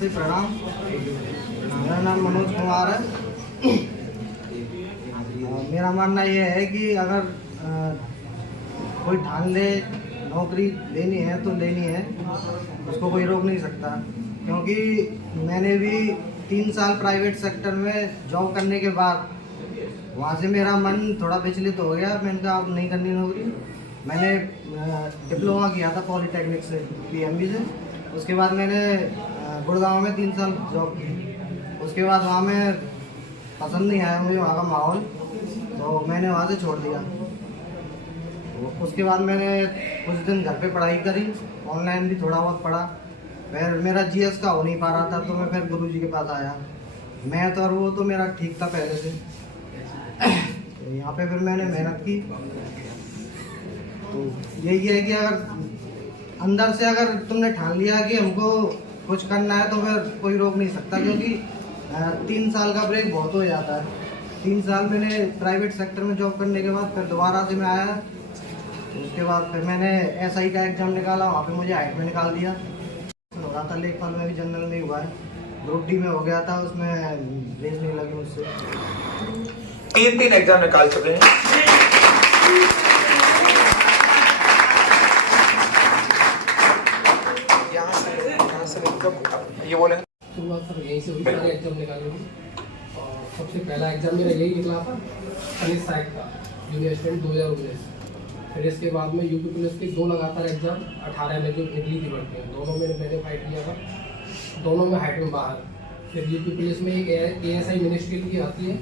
प्रणाम। मेरा नाम मनोज कुमार है। मेरा मानना यह है कि अगर कोई ठान ले नौकरी लेनी है तो लेनी है, उसको कोई रोक नहीं सकता। क्योंकि मैंने भी 3 साल प्राइवेट सेक्टर में जॉब करने के बाद वहाँ से मेरा मन थोड़ा विचलित हो गया। मैंने कहा अब नहीं करनी नौकरी। मैंने डिप्लोमा किया था पॉलीटेक्निक से, PMB से। उसके बाद मैंने गुड़गांव में 3 साल जॉब की। उसके बाद वहाँ में पसंद नहीं आया मुझे वहाँ का माहौल, तो मैंने वहाँ से छोड़ दिया। उसके बाद मैंने कुछ दिन घर पे पढ़ाई करी, ऑनलाइन भी थोड़ा बहुत पढ़ा। फिर मेरा GS का हो नहीं पा रहा था, तो मैं फिर गुरुजी के पास आया। मैथ और वो तो मेरा ठीक था पहले से। तो यहाँ पे फिर मैंने मेहनत की। तो यही है कि अगर अंदर से अगर तुमने ठान लिया कि हमको कुछ करना है, तो फिर कोई रोक नहीं सकता। क्योंकि 3 साल का ब्रेक बहुत हो जाता है। 3 साल मैंने प्राइवेट सेक्टर में जॉब करने के बाद फिर दोबारा से मैं आया। उसके बाद फिर मैंने SI का एग्ज़ाम निकाला, वहाँ पे मुझे हाइट में निकाल दिया। हो रहा था लेखपाल में भी जनरल में हुआ है, ग्रुप D में हो गया था, उसमें रेस नहीं लगी मुझसे। 3 एग्जाम निकाल चुके हैं। ये बोले शुरुआत सर यहीं से हुई, सारे एग्जाम निकाले हुए। और सबसे पहला एग्जाम मेरा यही निकला था, खनिज सहायक का जूनियर स्टूडेंट 2019। फिर इसके बाद में यूपी पुलिस के 2 लगातार एग्जाम 18 में जो निकली थी भर्ती, दोनों में मैंने फाइट किया था, दोनों में हाइट में बाहर। फिर यूपी पुलिस में एक ASI मिनिस्ट्री की आती है,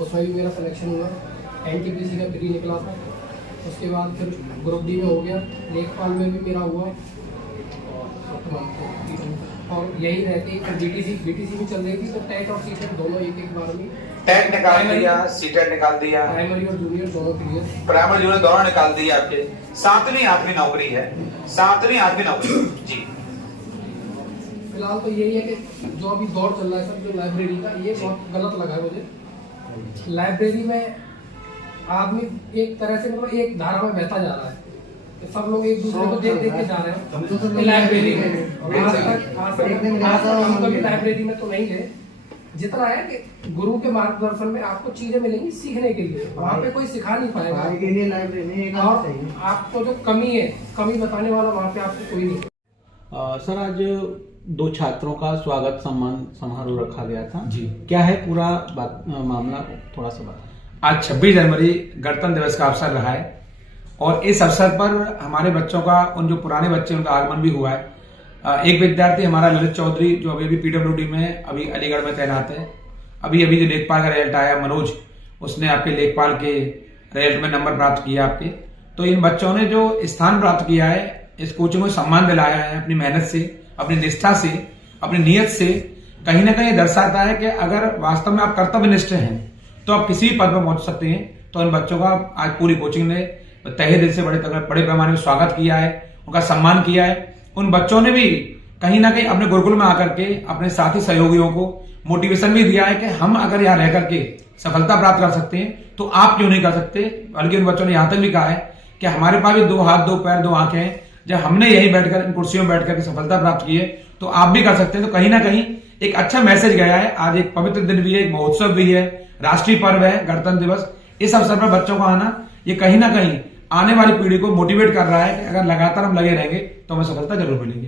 उसमें भी मेरा सिलेक्शन हुआ। NTPC का प्री निकला था। उसके बाद फिर ग्रुप D में हो गया, लेखपाल में भी मेरा हुआ। और यही रहती है। BTC भी चल रही थी, तो टेट और सीटेट दोनों एक बार में। टेट निकाल दिया, सीटेट निकाल दिया, प्राइमरी और जूनियर दोनों क्लियर, प्राइमरी जूनियर दोनों निकाल दिया। आपके 7वीं 8वीं नौकरी है, 7वीं 8वीं नौकरी जी। फिलहाल तो यही है कि जो अभी दौर चल रहा है सर, जो लाइब्रेरी का, ये बहुत गलत लगा है मुझे। लाइब्रेरी में आदमी एक तरह से मतलब एक धारा में बहता जा रहा है, सब लोग एक दूसरे को देख के जा रहे हैं लाइब्रेरी में। हम कभी लाइब्रेरी में तो नहीं गए। जितना है कि गुरु के मार्गदर्शन में आपको चीजें मिलेंगी सीखने के लिए, वहाँ पे कोई सिखा नहीं पाएगा। और आपको जो कमी बताने वाला वहाँ पे आपको कोई नहीं। सर, आज 2 छात्रों का स्वागत सम्मान समारोह रखा गया था जी। क्या है पूरा मामला, थोड़ा सा बता। आज 26 जनवरी गणतंत्र दिवस का अवसर रहा है, और इस अवसर पर हमारे बच्चों का, उन जो पुराने बच्चे उनका आगमन भी हुआ है। एक विद्यार्थी हमारा ललित चौधरी, जो अभी PWD में अभी अलीगढ़ में तैनात है, अभी जो लेखपाल का रिजल्ट आया, मनोज, उसने आपके लेखपाल के रिजल्ट में नंबर प्राप्त किया आपके। तो इन बच्चों ने जो स्थान प्राप्त किया है, इस कोचिंग को सम्मान दिलाया है अपनी मेहनत से, अपनी निष्ठा से, अपनी नियत से। कहीं ना कहीं दर्शाता है कि अगर वास्तव में आप कर्तव्यनिष्ठ हैं तो आप किसी भी पद पर पहुंच सकते हैं। तो इन बच्चों का आज पूरी कोचिंग ने तहे दिल से बड़े पैमाने में स्वागत किया है, उनका सम्मान किया है। उन बच्चों ने भी कहीं ना कहीं अपने गुरुकुल में आकर के अपने साथी सहयोगियों को मोटिवेशन भी दिया है कि हम अगर यहाँ रह करके सफलता प्राप्त कर सकते हैं तो आप क्यों नहीं कर सकते। बल्कि उन बच्चों ने यहाँ तक भी कहा है कि हमारे पास भी 2 हाथ 2 पैर 2 आंखें हैं, जब हमने यही बैठकर इन कुर्सियों में बैठकर सफलता प्राप्त की है तो आप भी कर सकते हैं। तो कहीं ना कहीं एक अच्छा मैसेज गया है। आज एक पवित्र दिन भी है, एक महोत्सव भी है, राष्ट्रीय पर्व है गणतंत्र दिवस। इस अवसर पर बच्चों का आना ये कहीं ना कहीं आने वाली पीढ़ी को मोटिवेट कर रहा है कि अगर लगातार हम लगे रहेंगे तो हमें सफलता जरूर मिलेगी।